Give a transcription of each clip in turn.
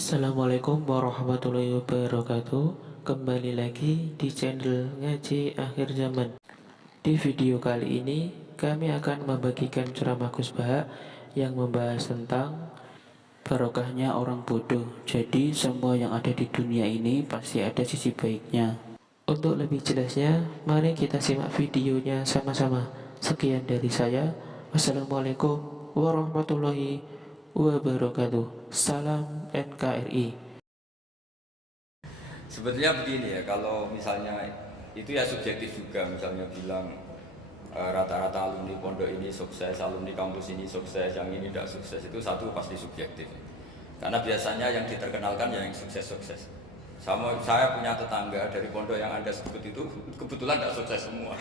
Assalamualaikum warahmatullahi wabarakatuh. Kembali lagi di channel Ngaji Akhir Zaman. Di video kali ini kami akan membagikan ceramah Gus Baha yang membahas tentang barokahnya orang bodoh. Jadi semua yang ada di dunia ini pasti ada sisi baiknya. Untuk lebih jelasnya, mari kita simak videonya sama-sama. Sekian dari saya. Wassalamualaikum warahmatullahi wabarakatuh. Salam NKRI. Sebetulnya begini ya, kalau misalnya itu ya subjektif juga, misalnya bilang rata-rata alumni pondok ini sukses, alumni kampus ini sukses, yang ini tidak sukses, itu satu pasti subjektif. Karena biasanya yang diterkenalkan yang sukses-sukses. Sama saya punya tetangga dari pondok yang Anda sebut itu kebetulan tidak sukses semua.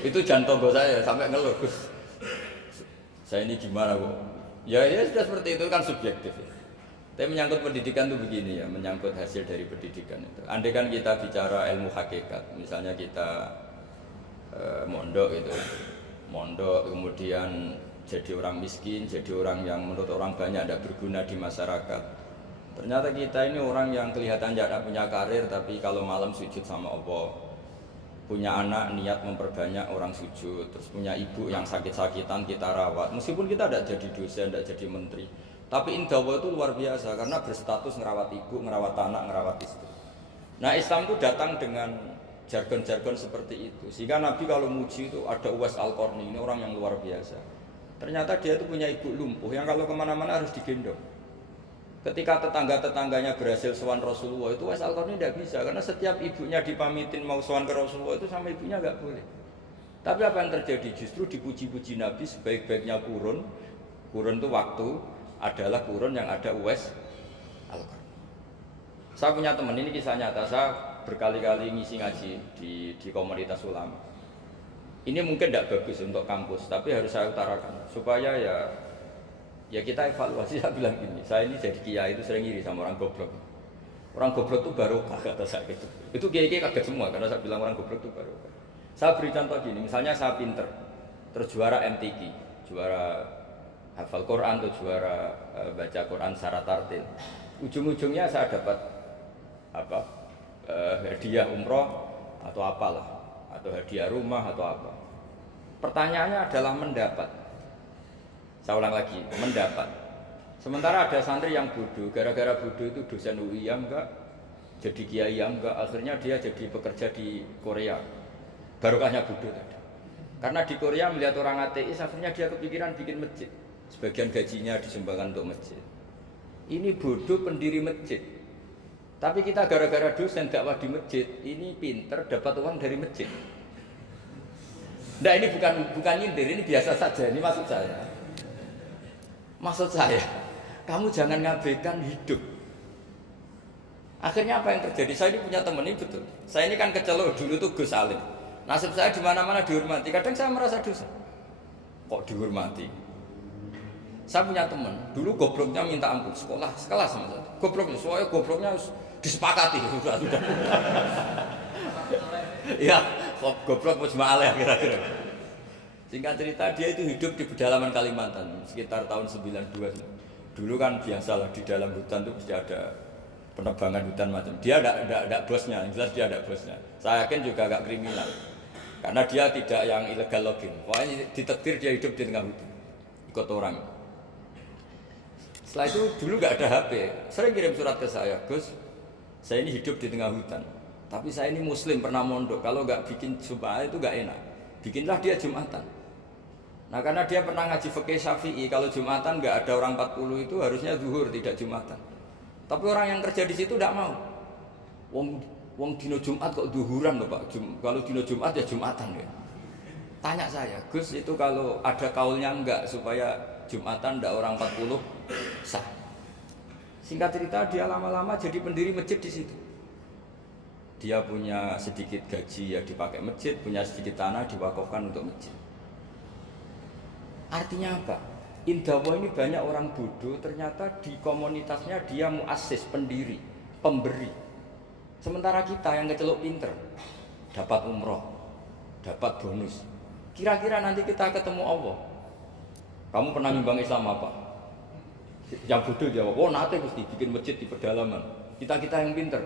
Itu jantung saya sampai ngeluh, Gus. Saya ini gimana kok? Ya sudah seperti itu kan subjektif ya. Tapi menyangkut pendidikan itu begini ya, menyangkut hasil dari pendidikan itu. Andai kan kita bicara ilmu hakikat, misalnya kita mondok itu, mondok kemudian jadi orang miskin, jadi orang yang menurut orang banyak tidak berguna di masyarakat. Ternyata kita ini orang yang kelihatan tidak punya karir, tapi kalau malam sujud sama Allah, punya anak niat memperbanyak orang sujud, terus punya ibu yang sakit-sakitan kita rawat, meskipun kita tidak jadi dosen, tidak jadi menteri. Tapi indah Allah itu luar biasa karena berstatus ngerawat ibu, ngerawat anak, ngerawat istri. Nah Islam itu datang dengan jargon-jargon seperti itu. Sehingga Nabi kalau muji itu ada Uwais Al-Qarni, ini orang yang luar biasa. Ternyata dia itu punya ibu lumpuh yang kalau kemana-mana harus digendong. Ketika tetangga-tetangganya berhasil sowan Rasulullah itu Uwais Al-Qarni tidak bisa. Karena setiap ibunya dipamitin mau sowan ke Rasulullah itu sama ibunya nggak boleh. Tapi apa yang terjadi? Justru dipuji-puji Nabi sebaik-baiknya kurun. Kurun itu waktu adalah kurun yang ada Uwais Al-Qarni. Saya punya teman, ini kisah nyata, saya berkali-kali ngisi ngaji di komunitas ulama. Ini mungkin tidak bagus untuk kampus, tapi harus saya utarakan supaya ya kita evaluasi. Saya bilang gini, saya ini jadi kiai itu sering iri sama orang goblok. Orang goblok itu barokah kata saya gitu. Itu kiai-kiai kaget semua karena saya bilang orang goblok itu barokah. Saya beri contoh gini, misalnya saya pinter, terjuara MTQ, juara hafal Quran atau juara baca Quran secara tartil, ujung-ujungnya saya dapat hadiah umroh atau apalah, atau hadiah rumah atau apa. Pertanyaannya adalah mendapat. Saya ulang lagi, mendapat. Sementara ada santri yang bodoh, gara-gara bodoh itu dosen UI yang enggak, jadi kiai yang enggak, akhirnya dia jadi pekerja di Korea. Barokahnya bodoh tadi. Karena di Korea melihat orang ateis, akhirnya dia kepikiran bikin masjid. Sebagian gajinya disumbangkan untuk masjid. Ini bodoh pendiri masjid. Tapi kita gara-gara dosen dakwah di masjid, ini pinter dapat uang dari masjid. Nah ini bukan nyindir, ini biasa saja. Ini maksud saya. Maksud saya, kamu jangan ngabaikan hidup. Akhirnya apa yang terjadi? Saya ini punya teman ini betul. Saya ini kan kecelok dulu tuh Gus Salim. Nasib saya di mana-mana dihormati. Kadang saya merasa dosa. Kok dihormati? Saya punya teman, dulu gobloknya minta ampun, sekolah sekelas sama saya. Gobloknya, soalnya gobloknya harus disepakati sudah. Ya, goblok mujma'alah kira-kira. Singkat cerita dia itu hidup di pedalaman Kalimantan sekitar tahun 92. Dulu kan biasalah di dalam hutan itu pasti ada penebangan hutan macam. Dia ada bosnya, yang jelas dia ada bosnya. Saya yakin juga agak kriminal. Karena dia tidak yang ilegal login. Pokoknya ditakdir dia hidup di tengah hutan. Ikut orang. Setelah itu dulu nggak ada HP, sering kirim surat ke saya, Gus, saya ini hidup di tengah hutan, tapi saya ini muslim pernah mondok, kalau nggak bikin Jumat itu nggak enak, bikinlah dia Jumatan. Nah karena dia pernah ngaji fikih Syafi'i, kalau Jumatan nggak ada orang 40 itu harusnya zuhur tidak Jumatan. Tapi orang yang kerja di situ tidak mau. Wong dino Jumat kok zuhuran loh Pak, kalau dino Jumat ya Jumatan ya. Tanya saya, Gus itu kalau ada kaulnya enggak supaya Jumatan ndak orang 40 sah. Singkat cerita dia lama-lama jadi pendiri masjid di situ. Dia punya sedikit gaji ya dipakai masjid, punya sedikit tanah diwakafkan untuk masjid. Artinya apa? Indawa ini banyak orang bodoh, ternyata di komunitasnya dia muassis, pendiri, pemberi. Sementara kita yang kecelok pinter, dapat umroh, dapat bonus. Kira-kira nanti kita ketemu Allah, kamu pernah nyumbang Islam apa? Yang bodoh jawab, oh nate Gusti bikin masjid di pedalaman. Kita yang pinter.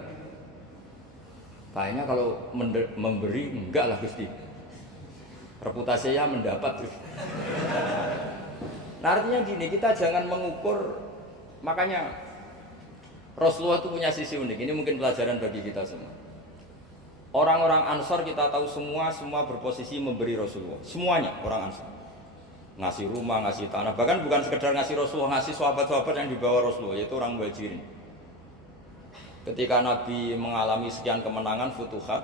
Kayaknya kalau memberi enggak lah Gusti. Reputasinya mendapat. Nah artinya gini, kita jangan mengukur, makanya Rasulullah itu punya sisi unik. Ini mungkin pelajaran bagi kita semua. Orang-orang Ansor kita tahu semua berposisi memberi Rasulullah. Semuanya orang Ansor. Ngasih rumah, ngasih tanah, bahkan bukan sekedar ngasih Rasulullah, ngasih sahabat-sahabat yang dibawa Rasulullah, yaitu orang Muhajirin. Ketika Nabi mengalami sekian kemenangan, futuhat,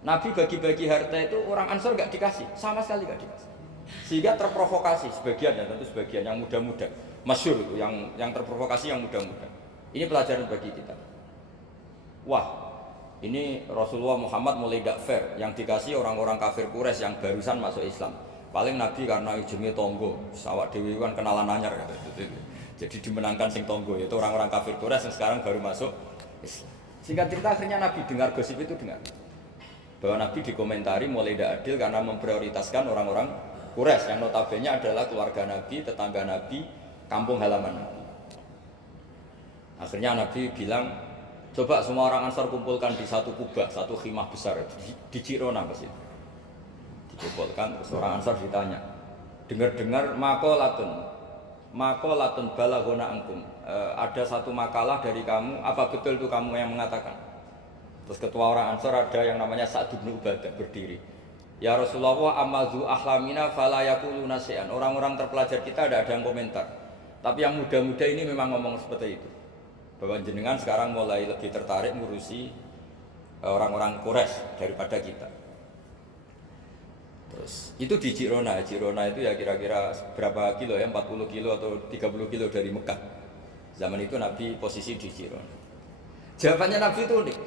Nabi bagi-bagi harta itu orang Ansor gak dikasih, sama sekali gak dikasih. Sehingga terprovokasi sebagian, ya tentu sebagian yang muda-muda, masyhur itu, yang terprovokasi yang muda-muda. Ini pelajaran bagi kita. Wah, ini Rasulullah Muhammad mulai gak fair, yang dikasih orang-orang kafir Quraisy yang barusan masuk Islam. Paling Nabi karena ijeme tonggo, sawak dewi kan kenalan anyar kata. Jadi dimenangkan sing tonggo, yaitu orang-orang kafir Quraisy yang sekarang baru masuk Islam. Singkat cerita akhirnya Nabi dengar gosip itu, dengar bahwa Nabi dikomentari mulai tidak adil karena memprioritaskan orang-orang Quraisy yang notabene adalah keluarga Nabi, tetangga Nabi, kampung halaman Nabi. Akhirnya Nabi bilang, coba semua orang Ansar kumpulkan di satu kubah, satu khimah besar di Jirona ke situ. Dikumpulkan, terus orang Ansar ditanya, dengar-dengar makolatun balagona angkum, ada satu makalah dari kamu, apa betul itu kamu yang mengatakan? Terus ketua orang Ansar ada yang namanya Sa'd bin Ubadah berdiri, ya Rasulullah, amazu ahlamina fala yaquluna syai'an. Orang-orang terpelajar kita ada yang komentar, tapi yang muda-muda ini memang ngomong seperti itu, bahwa jenengan sekarang mulai lebih tertarik ngurusi orang-orang Quraisy daripada kita. Terus itu di Jirona itu ya kira-kira berapa kilo ya, 40 kilo atau 30 kilo dari Mekah. Zaman itu Nabi posisi di Jirona. Jawabannya Nabi itu unik.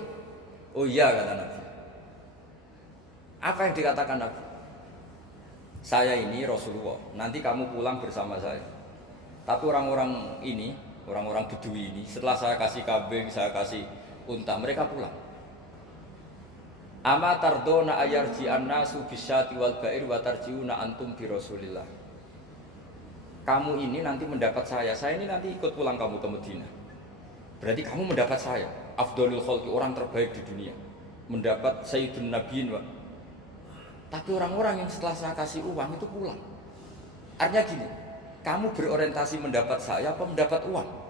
Oh iya kata Nabi. Apa yang dikatakan Nabi? Saya ini Rasulullah, nanti kamu pulang bersama saya. Tapi orang-orang ini, orang-orang Bedui ini, setelah saya kasih kambing, saya kasih unta, mereka pulang. Ama tardona ayarji annasu bisyati wal ba'ir wa tarjiuna antum bi Rasulillah. Kamu ini nanti mendapat saya ini nanti ikut pulang kamu ke Madinah. Berarti kamu mendapat saya, afdhalul khalqi, orang terbaik di dunia. Mendapat sayyidun nabiyyin wa. Tapi orang-orang yang setelah saya kasih uang itu pulang. Artinya gini, kamu berorientasi mendapat saya apa mendapat uang?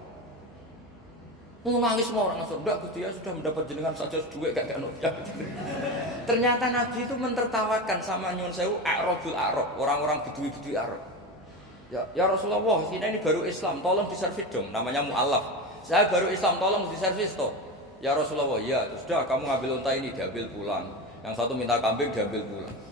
Nangis semua orang Ansor, enggak Gusti ya sudah mendapat jenengan saja duit gak Ternyata Nabi itu mentertawakan sama nyun sewu A'rabul A'rab, orang-orang Bedui Arab. Ya Rasulullah, ini baru Islam, tolong diservis dong, namanya mu'allaf. Saya baru Islam, tolong diservis toh. Ya Rasulullah, ya sudah kamu ngambil unta ini diambil pulang. Yang satu minta kambing diambil pulang.